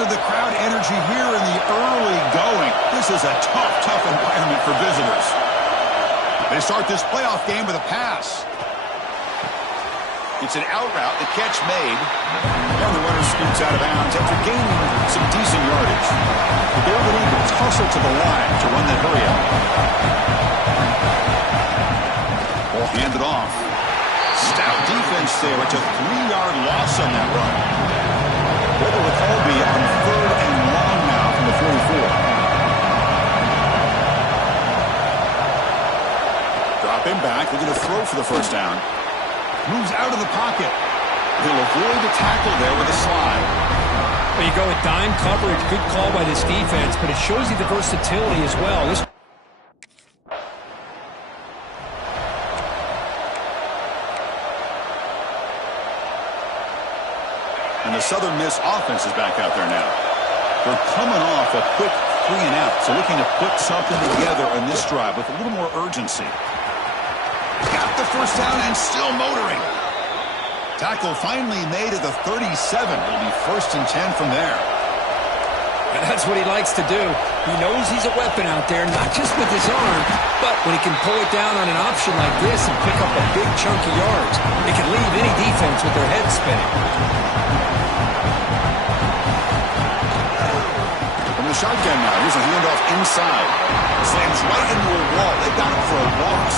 to the crowd energy here in the early going. This is a tough environment for visitors. They start this playoff game with a pass. It's an out route, the catch made. And the runner scoots out of bounds after gaining some decent yardage. The Golden Eagles hustle to the line to run that hurry up. Ball handed off. Stout defense there. It's a 3-yard loss on that run. What will the call be on 3rd and long now from the 44? Dropping back, looking to throw for the first down. Moves out of the pocket. He'll avoid the tackle there with a slide. Well, you go with dime coverage. Good call by this defense, but it shows you the versatility as well. And the Southern Miss offense is back out there now. They're coming off a quick 3-and-out, so looking to put something together on this drive with a little more urgency. Got the first down and still motoring. Tackle finally made at the 37. It'll be 1st and 10 from there. And that's what he likes to do. He knows he's a weapon out there, not just with his arm, but when he can pull it down on an option like this and pick up a big chunk of yards, it can leave any defense with their head spinning. From the shotgun now, here's a handoff inside. Slams right into a wall. They got him for a loss.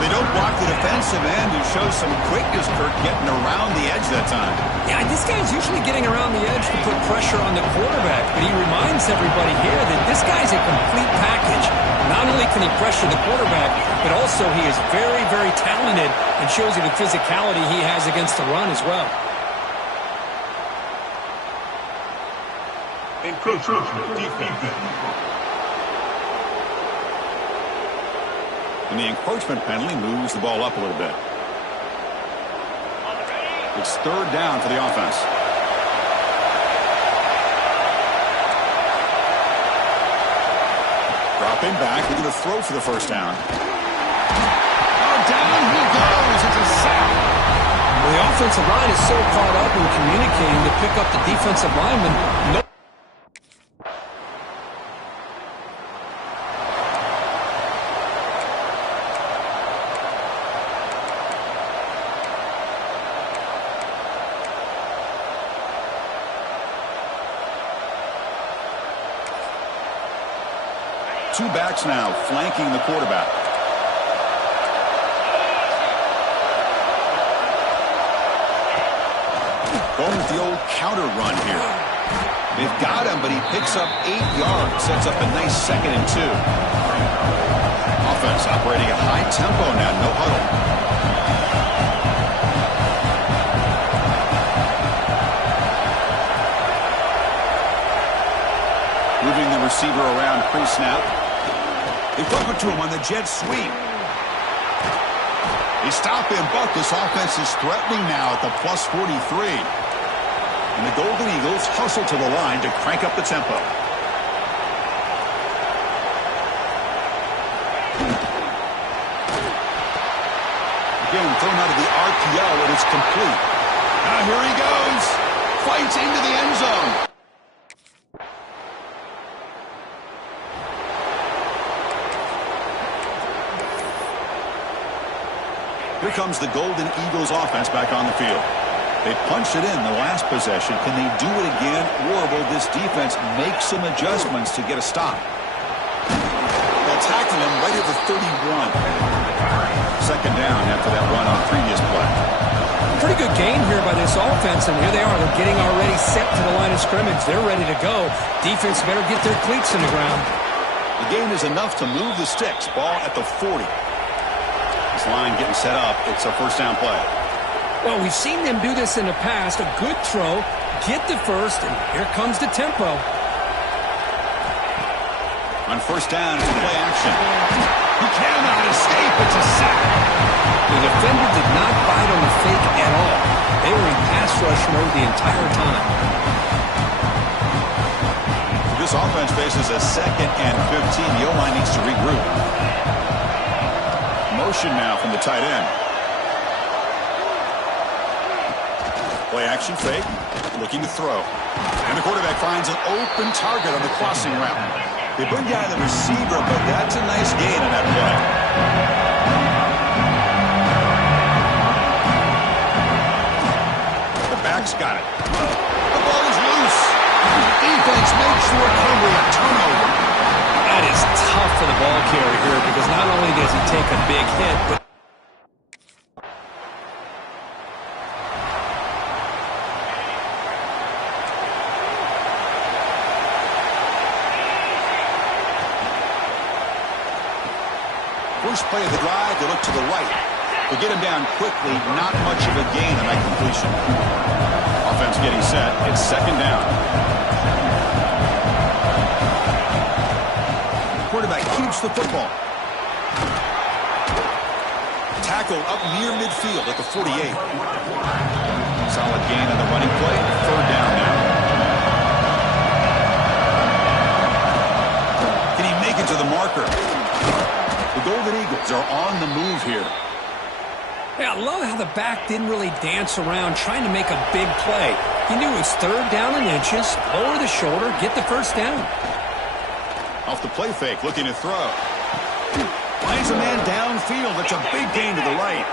They don't block the defensive end, who shows some quickness, Kirk, getting around the edge that time. Yeah, this guy's usually getting around the edge to put pressure on the quarterback, but he reminds everybody here that this guy's a complete package. Not only can he pressure the quarterback, but also he is very talented and shows you the physicality he has against the run as well. Encroachment defense. And the encroachment penalty moves the ball up a little bit. It's 3rd down for the offense. Dropping back, looking to throw for the first down. Oh, down he goes. It's a sack. Well, the offensive line is so caught up in communicating to pick up the defensive lineman. Two backs now flanking the quarterback. Going with the old counter run here. They've got him, but he picks up 8 yards. Sets up a nice 2nd and 2. Offense operating at high tempo now. No huddle. Moving the receiver around pre-snap. They flip it to him on the jet sweep. They stop him, but this offense is threatening now at the plus 43. And the Golden Eagles hustle to the line to crank up the tempo. Again, thrown out of the RPO, and it's complete. Now here he goes. Fights into the end zone. Here comes the Golden Eagles offense back on the field. They punched it in the last possession. Can they do it again, or will this defense make some adjustments to get a stop? They'll tackle him right at the 31. 2nd down after that run on previous play. Pretty good game here by this offense, and here they are. They're getting already set to the line of scrimmage. They're ready to go. Defense better get their cleats in the ground. The game is enough to move the sticks. Ball at the 40. This line getting set up. It's a 1st down play. Well, we've seen them do this in the past. A good throw, get the first, and here comes the tempo. On 1st down, it's play action. He cannot escape. It's a sack. The defender did not bite on the fake at all. They were in pass rush mode the entire time. This offense faces a 2nd and 15. The O-line needs to regroup. Motion now from the tight end. Play action fake, looking to throw. And the quarterback finds an open target on the crossing route. They bring down the receiver, but that's a nice gain on that play. The back's got it. The ball is loose. The defense makes the recovery a turnover. That is tough for the ball carrier here because not only does he take a big hit, but first play of the drive, they look to the right. They get him down quickly, not much of a gain on that completion. Offense getting set. It's second down. Quarterback keeps the football. Tackle up near midfield at the 48. Solid gain on the running play. Third down now. Can he make it to the marker? The Golden Eagles are on the move here. Yeah, I love how the back didn't really dance around trying to make a big play. He knew it was third down in inches, lower the shoulder, get the first down. Off the play fake, looking to throw. Finds a man downfield. That's a big gain to the right.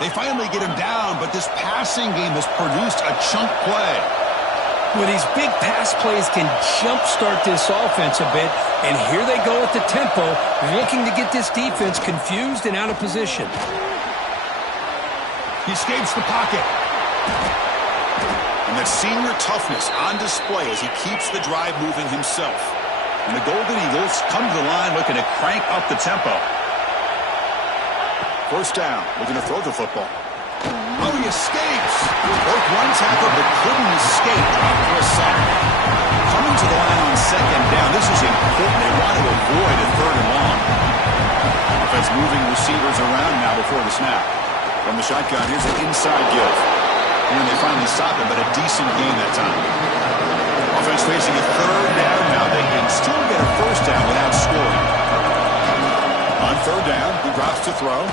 They finally get him down, but this passing game has produced a chunk play. Well, these big pass plays can jumpstart this offense a bit, and here they go at the tempo, looking to get this defense confused and out of position. He escapes the pocket. And that senior toughness on display as he keeps the drive moving himself. And the Golden Eagles come to the line looking to crank up the tempo. First down, looking to throw the football. Oh, he escapes. Broke one tackle but couldn't escape after a sack. Coming to the line on second down. This is important. They want to avoid a third and long. Offense moving receivers around now before the snap. From the shotgun, here's an inside give. And they finally stop him, but a decent gain that time. Offense facing a third down now. They can still get a first down without scoring. On third down, he drops to throw.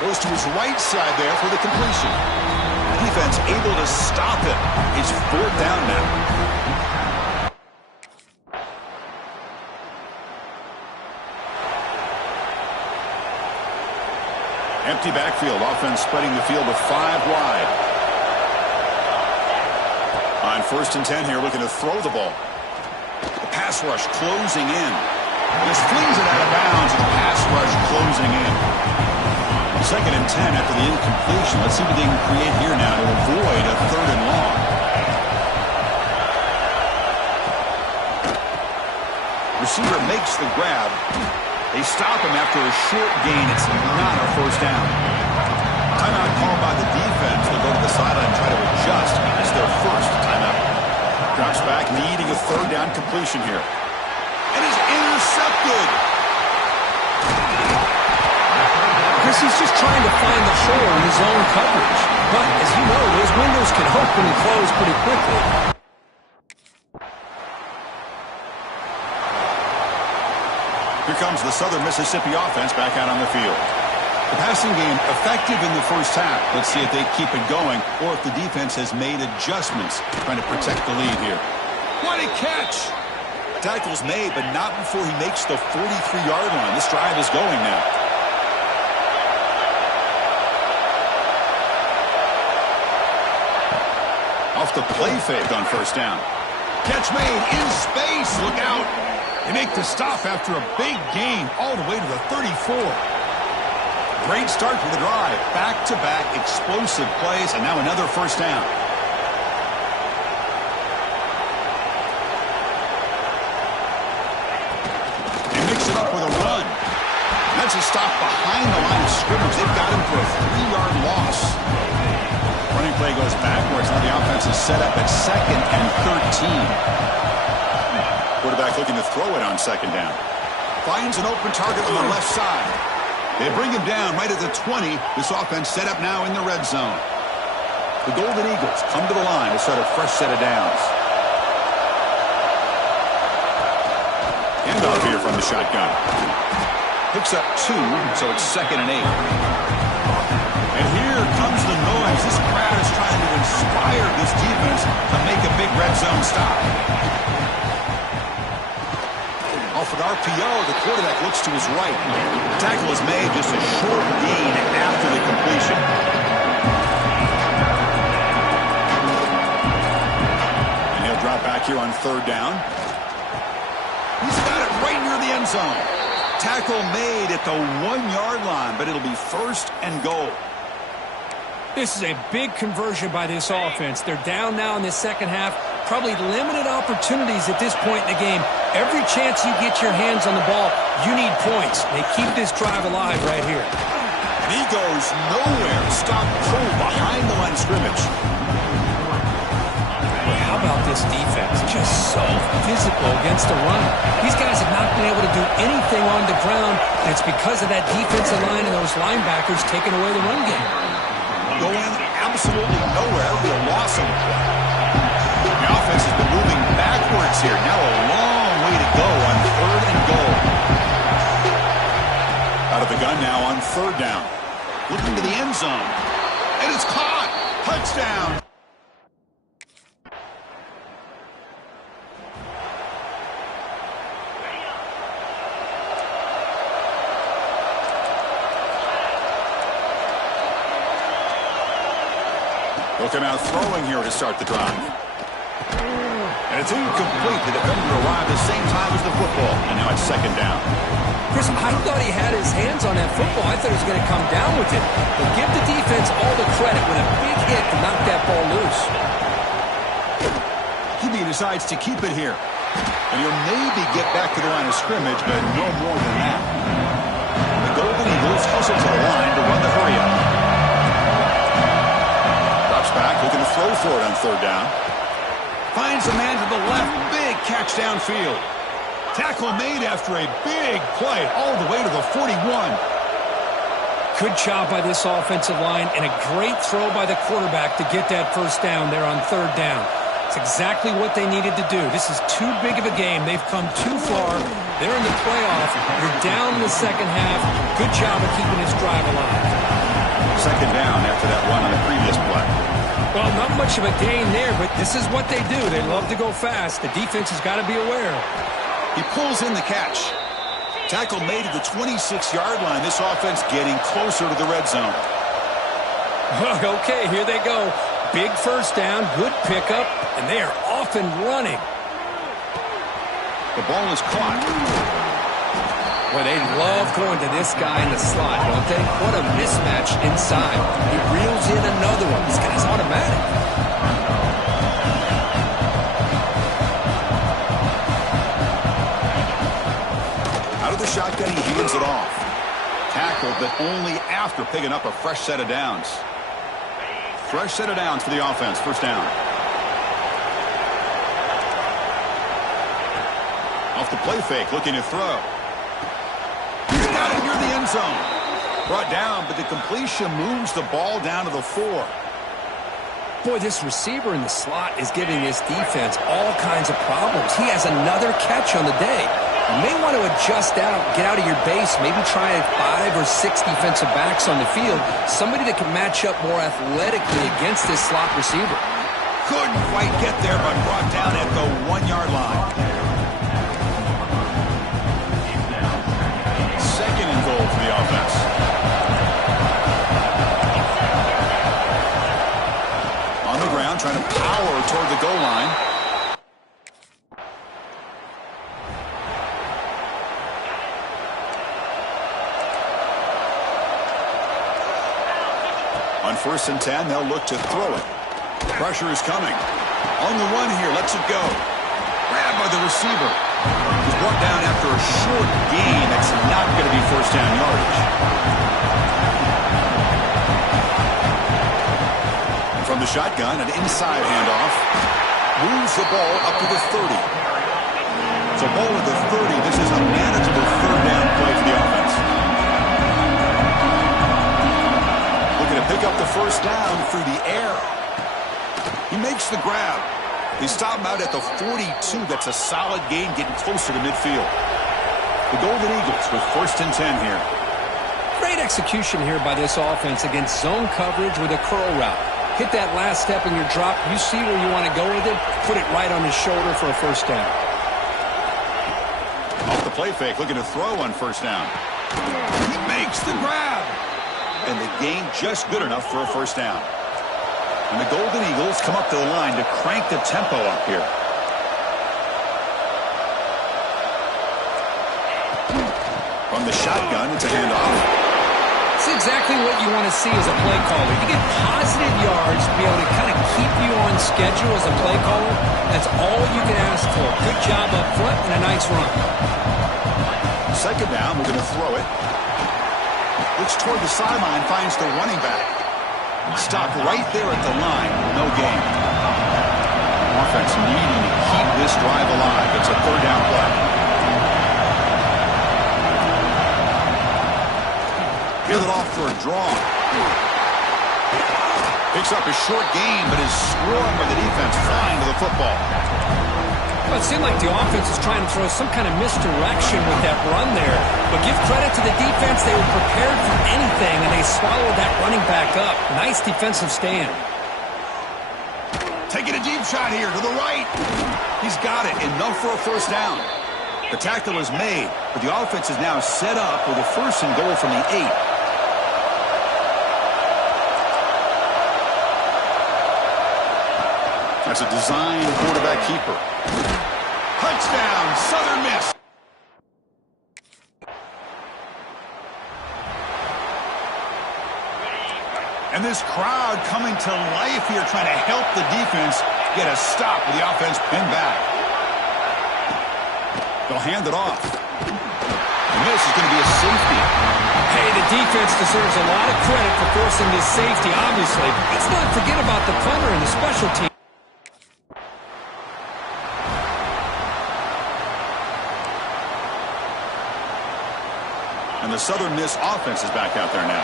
Goes to his right side there for the completion. Defense able to stop it. It's fourth down now. Empty backfield. Offense spreading the field with 5 wide. On first and 10 here, looking to throw the ball. The pass rush closing in. Just flings it out of bounds, and the pass rush closing in. Second and 10 after the incompletion. Let's see what they can create here now to avoid a third and long. Receiver makes the grab. They stop him after a short gain. It's not a first down. Timeout called by the defense. They'll go to the sideline and try to adjust. It's their first timeout. Drops back, needing a third down completion here. And is intercepted. Chris, he's just trying to find the hole in his own coverage. But, as you know, those windows can open and close pretty quickly. Here comes the Southern Mississippi offense back out on the field. The passing game effective in the first half. Let's see if they keep it going or if the defense has made adjustments trying to protect the lead here. What a catch! Tackle's made, but not before he makes the 43-yard line. This drive is going now. Off the play fake on first down. Catch made in space. Look out. They make the stop after a big gain all the way to the 34. Great start for the drive. Back-to-back explosive plays, and now another first down. They mix it up with a run. That's a stop behind the line of scrimmage. They've got him for a 3-yard loss. Running play goes backwards. Now the offense is set up at second and 13. Quarterback looking to throw it on second down. Finds an open target on the left side. They bring him down right at the 20. This offense set up now in the red zone. The Golden Eagles come to the line to start a fresh set of downs. Handoff here from the shotgun. Picks up 2, so it's second and 8. And here comes the noise. This crowd is trying to inspire inspired this defense to make a big red zone stop. Off an RPO, the quarterback looks to his right. The tackle is made, just a short gain after the completion. And he'll drop back here on third down. He's got it right near the end zone. Tackle made at the 1-yard line, but it'll be first and goal. This is a big conversion by this offense. They're down now in the second half. Probably limited opportunities at this point in the game. Every chance you get your hands on the ball, you need points. They keep this drive alive right here. And he goes nowhere. Stop cold behind the line of scrimmage. How about this defense? Just so physical against the run. These guys have not been able to do anything on the ground, and it's because of that defensive line and those linebackers taking away the run game. Going absolutely nowhere. The loss of play. The offense has been moving backwards here. Now a long way to go on third and goal. Out of the gun now on third down. Looking to the end zone. And it's caught. Touchdown. Looking out throwing here to start the drive. And it's incomplete. The defender arrived at the same time as the football. And now it's second down. Chris, I thought he had his hands on that football. I thought he was going to come down with it. But give the defense all the credit with a big hit to knock that ball loose. He decides to keep it here. And he'll maybe get back to the line of scrimmage, but no more than that. The Golden Eagles hustle to the line to run the hurry-up. Back, looking to throw for it on third down. Finds a man to the left. Big catch downfield. Tackle made after a big play all the way to the 41. Good job by this offensive line and a great throw by the quarterback to get that first down there on third down. It's exactly what they needed to do. This is too big of a game. They've come too far. They're in the playoff. You're down in the second half. Good job of keeping this drive alive. Second down after that run on the previous play. Well, not much of a gain there, but this is what they do. They love to go fast. The defense has got to be aware. He pulls in the catch. Tackle made at the 26-yard line. This offense getting closer to the red zone. Okay, here they go. Big first down, good pickup, and they are off and running. The ball is caught. Boy, they love going to this guy in the slot, don't they? What a mismatch inside. He reels in another one. This guy's automatic. Out of the shotgun, he hands it off. Tackled, but only after picking up a fresh set of downs. Fresh set of downs for the offense. First down. Off the play fake, looking to throw. He's got it near the end zone. Brought down, but the completion moves the ball down to the 4. Boy, this receiver in the slot is giving this defense all kinds of problems. He has another catch on the day. You may want to adjust out, get out of your base, maybe try 5 or 6 defensive backs on the field, somebody that can match up more athletically against this slot receiver. Couldn't quite get there, but brought down at the 1-yard line. Second and goal for the offense. On the ground, trying to power toward the goal line. On 1st and 10, they'll look to throw it. Pressure is coming. On the run here, lets it go. Grabbed by the receiver. He's brought down after a short gain. That's not going to be first down yardage. And from the shotgun, an inside handoff. Moves the ball up to the 30. So ball at the 30. This is a manageable third down play for the offense. Looking to pick up the first down through the air. He makes the grab. They stop him out at the 42. That's a solid gain, getting closer to midfield. The Golden Eagles with 1st and 10 here. Great execution here by this offense against zone coverage with a curl route. Hit that last step in your drop. You see where you want to go with it. Put it right on his shoulder for a first down. Off the play fake, looking to throw on first down. He makes the grab. And the gain just good enough for a first down. And the Golden Eagles come up to the line to crank the tempo up here. From the shotgun, it's a handoff. It's exactly what you want to see as a play caller. You get positive yards to be able to kind of keep you on schedule as a play caller. That's all you can ask for. Good job up front and a nice run. Second down, we're going to throw it. Looks toward the sideline, finds the running back. Stopped right there at the line. No gain. Offense needing to keep this drive alive. It's a third down play. Give it off for a draw. Picks up a short gain, but is swarmed by the defense flying to the football. Well, it seemed like the offense was trying to throw some kind of misdirection with that run there. But give credit to the defense. They were prepared for anything, and they swallowed that running back up. Nice defensive stand. Taking a deep shot here to the right. He's got it. Enough for a first down. The tackle is made, but the offense is now set up with a first and goal from the 8. That's a design quarterback keeper. Touchdown, Southern Miss. And this crowd coming to life here, trying to help the defense get a stop with the offense pinned back. They'll hand it off. And this is going to be a safety. Hey, the defense deserves a lot of credit for forcing this safety, obviously. Let's not forget about the punter and the special team. And the Southern Miss offense is back out there now.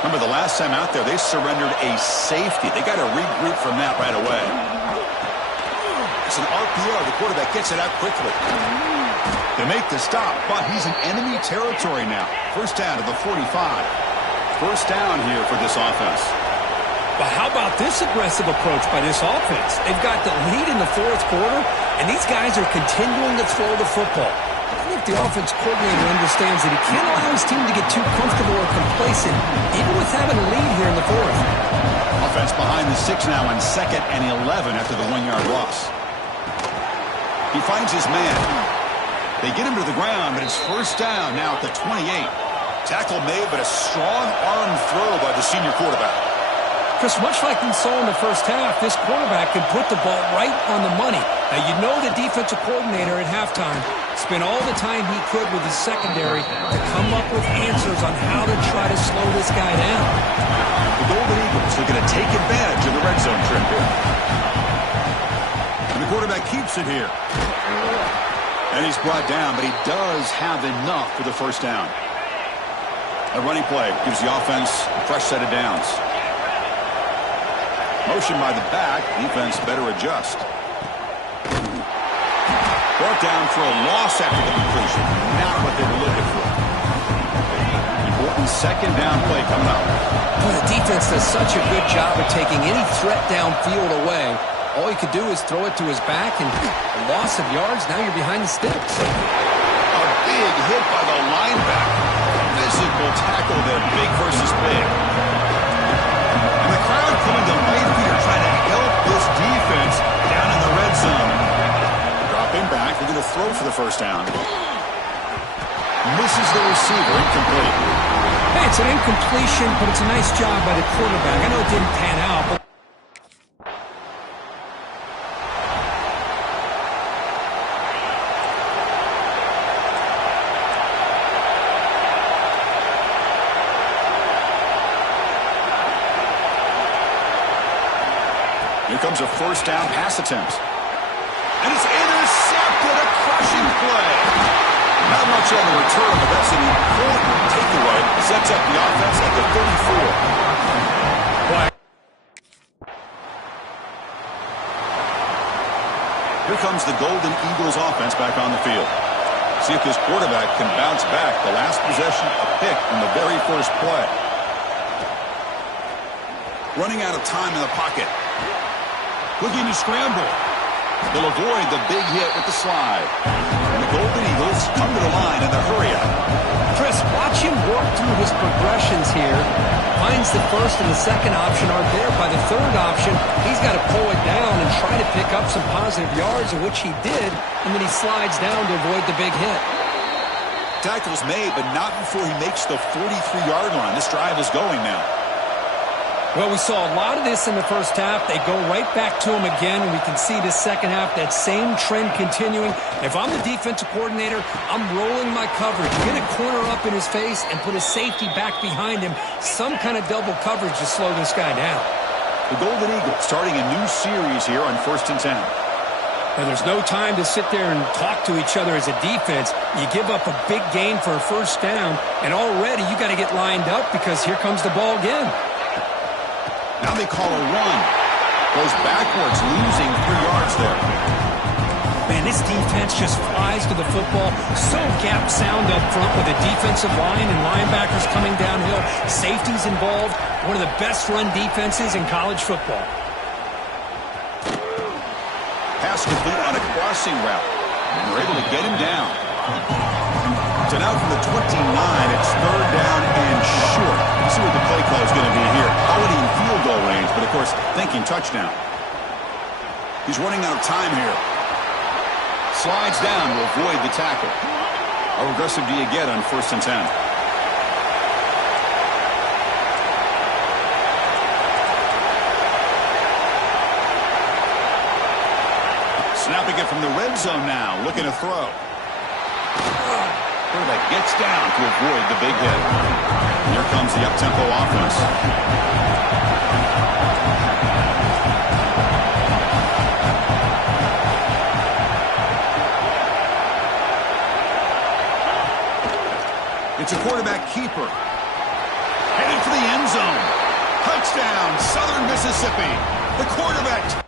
Remember, the last time out there, they surrendered a safety. They got to regroup from that right away. It's an RPO. The quarterback gets it out quickly. They make the stop, but he's in enemy territory now. First down to the 45. First down here for this offense. But how about this aggressive approach by this offense? They've got the lead in the fourth quarter, and these guys are continuing to throw the football. I think the offense coordinator understands that he can't allow his team to get too comfortable or complacent, even with having a lead here in the fourth. Offense behind the 6 now on 2nd and 11 after the 1-yard loss. He finds his man. They get him to the ground, but it's first down now at the 28. Tackle made, but a strong arm throw by the senior quarterback. Because much like we saw in the first half, this quarterback can put the ball right on the money. Now, you know the defensive coordinator at halftime spent all the time he could with his secondary to come up with answers on how to try to slow this guy down. The Golden Eagles are going to take advantage of the red zone trip here. And the quarterback keeps it here. And he's brought down, but he does have enough for the first down. A running play gives the offense a fresh set of downs. Motion by the back. Defense better adjust. Brought down for a loss after the completion. Not what they were looking for. Important second down play coming up. Well, the defense does such a good job of taking any threat downfield away. All he could do is throw it to his back, and a loss of yards, now you're behind the sticks. A big hit by the linebacker. Physical tackle there, big versus big. And the crowd coming to life here, trying to help this defense down in the red zone. Dropping back, they're going to throw for the first down. Misses the receiver, incomplete. Hey, it's an incompletion, but it's a nice job by the quarterback. I know it didn't pan out, but here comes a first down pass attempt. And it's intercepted, a crushing play. Not much on the return, but that's an important takeaway. Sets up the offense at the 34. Here comes the Golden Eagles offense back on the field. See if this quarterback can bounce back. The last possession, a pick in the very first play. Running out of time in the pocket. Looking to scramble. They'll avoid the big hit with the slide. And the Golden Eagles come to the line in the hurry-up. Chris, watch him work through his progressions here. Finds the first and the second option aren't there. By the third option, he's got to pull it down and try to pick up some positive yards, of which he did, and then he slides down to avoid the big hit. Tackle's made, but not before he makes the 43-yard line. This drive is going now. Well, we saw a lot of this in the first half. They go right back to him again, and we can see the second half, that same trend continuing. If I'm the defensive coordinator, I'm rolling my coverage. Get a corner up in his face and put a safety back behind him. Some kind of double coverage to slow this guy down. The Golden Eagles starting a new series here on 1st and 10. Now, there's no time to sit there and talk to each other as a defense. You give up a big gain for a first down, and already you got to get lined up because here comes the ball again. Now they call a run. Goes backwards, losing 3 yards there. Man, this defense just flies to the football. So gap sound up front with a defensive line and linebackers coming downhill. Safeties involved. One of the best run defenses in college football. Pass complete on a crossing route. And they're able to get him down. So now from the 29, it's 3rd down and short. Let's see what the play call is going to be here. Already in field goal range, but of course, thinking touchdown. He's running out of time here. Slides down to avoid the tackle. How aggressive do you get on 1st and 10? Snapping it from the red zone now, looking to throw. Quarterback gets down to avoid the big hit. Here comes the up-tempo offense. It's a quarterback keeper. Headed for the end zone. Touchdown, Southern Mississippi. The quarterback.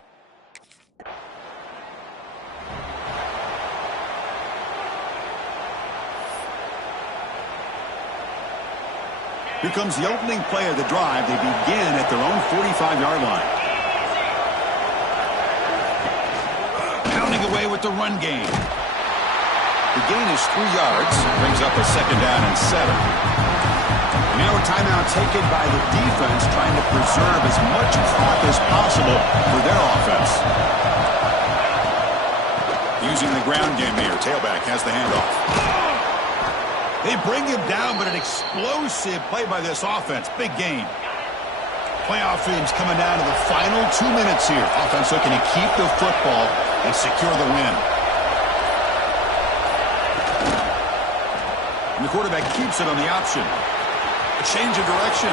Here comes the opening play of the drive. They begin at their own 45-yard line. Pounding away with the run game. The gain is 3 yards. Brings up a 2nd down and 7. Now a timeout taken by the defense, trying to preserve as much clock as possible for their offense. Using the ground game here. Tailback has the handoff. They bring him down, but an explosive play by this offense. Big gain. Playoff dreams coming down to the final 2 minutes here. Offense looking to keep the football and secure the win. And the quarterback keeps it on the option. A change of direction.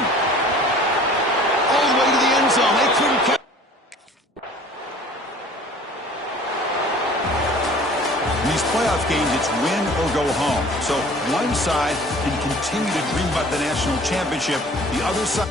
All the way to the end zone. They couldn't catch. Playoff games, it's win or go home. So one side can continue to dream about the national championship. The other side...